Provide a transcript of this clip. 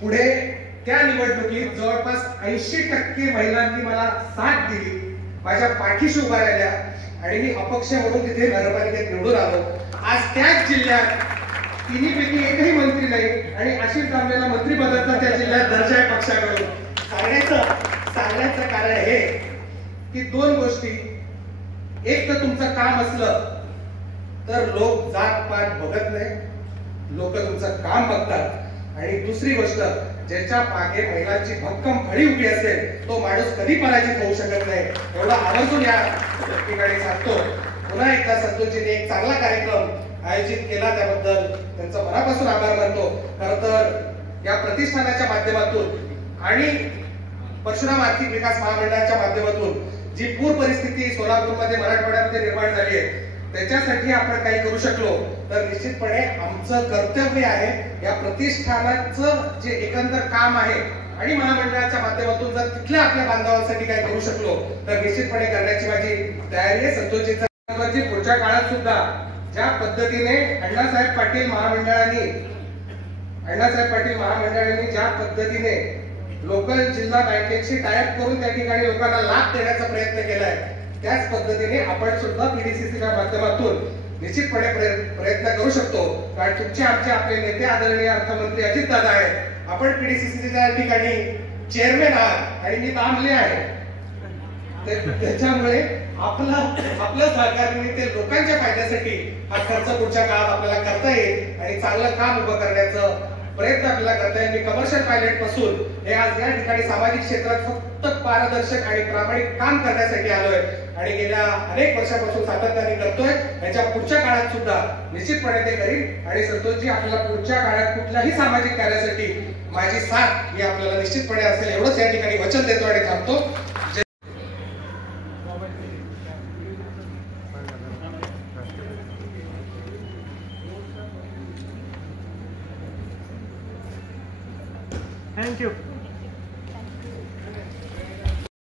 पुढे त्या निवडणुकीत जवळपास 80% महिलांनी मला साथ दिली, माझ्या पाठीशी उभा राहिल्या आणि मी अपक्ष म्हणून तिथे नगरपालिकेत निवडून आलो. आज त्याच जिल्ह्यात तिन्हीपैकी एकही मंत्री नाही आणि आशिष दामलेला मंत्रिपदाचा त्या जिल्ह्यात दर्जा आहे पक्षाकडून. सांगण्याचं कारण हे की दोन गोष्टी, एक तर तुमचं काम असलं तर लोक जात पात बघत नाही, लोक तुमचं काम बघतात. आणि दुसरी गोष्ट, ज्याच्या मागे महिलांची भक्कम फळी उभी असेल तो माणूस कधी पराजित होऊ शकत नाही. एवढा आवर्जून या ठिकाणी सांगतो. पुन्हा एकदा संतोषजींनी एक चांगला कार्यक्रम आयोजित केला, त्याबद्दल त्यांचा मनापासून आभार मानतो. खरं तर या प्रतिष्ठानाच्या माध्यमातून आणि परशुराम आर्थिक विकास महामंडळाच्या माध्यमातून जी पूर परिस्थिती सोलापूरमध्ये मराठवाड्यामध्ये निर्माण झाली आहे त्याच्यासाठी आपण काही करू शकलो तर निश्चितपणे आमचं कर्तव्य आहे. या प्रतिष्ठानाचं जे एकंदर काम आहे आणि महामंडळाच्या माध्यमातून जर तिथल्या आपल्या बांधवांसाठी काही करू शकलो तर निश्चितपणे करण्याची माझी तयारी आहे. संतोषजींचा पुढच्या काळात सुद्धा ज्या पद्धतीने अण्णासाहेब पाटील महामंडळाने ज्या पद्धतीने लोकल जिल्हा बँकेची टायअप करून त्या ठिकाणी लोकांना लाभ देण्याचा प्रयत्न केलाय, त्याच पद्धतीने आपण सुद्धा पीडीसीसीच्या माध्यमातून निश्चितपणे प्रयत्न करू शकतो. कारण तुमचे आपले नेते आदरणीय अर्थमंत्री अजितदादा आहेत, आपण पीडीसीसीच्या ठिकाणी चेअरमॅन आहात आणि मी दामले आहे. त्याच्यामुळे आपलं सहकार्याने ते लोकांच्या फायद्यासाठी हा खर्च पुढच्या काळात आपल्याला करता येईल आणि चांगलं काम उभं करण्याचं प्रयत्न आपल्याला करता येईल. मी कमर्शियल पायलट पासून हे आज या ठिकाणी सामाजिक क्षेत्रात फक्त पारदर्शक आणि प्रामाणिक काम करण्यासाठी आलोय आणि गेल्या अनेक वर्षापासून सातत्याने करतोय. याच्या पुढच्या काळात सुद्धा निश्चितपणे ते करीन आणि संतोषजी आपल्याला पुढच्या काळात कुठल्याही सामाजिक कार्यासाठी माझी साथ ही आपल्याला निश्चितपणे असेल एवढंच या ठिकाणी वचन देतो आणि थांबतो. Thank you.